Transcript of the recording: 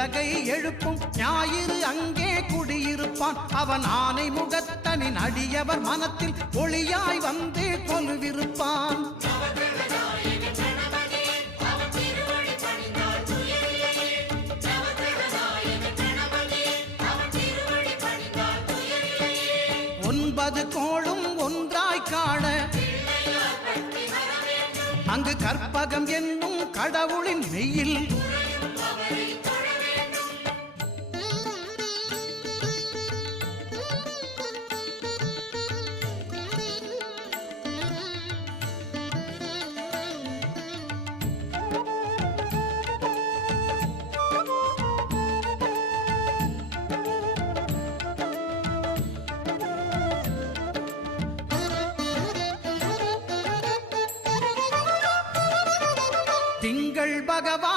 உலகை எழுப்பும் ஞாயிறு அங்கே குடியிருப்பான். அவன் ஆனை முகத்தனின் அடியவர் மனத்தில் ஒளியாய் வந்து கொலுவிருப்பான். ஒன்பது கோளும் ஒன்றாய் காண அங்கு கற்பகம் என்னும் கடவுளின் மெய்யில் திங்கள் பகவான்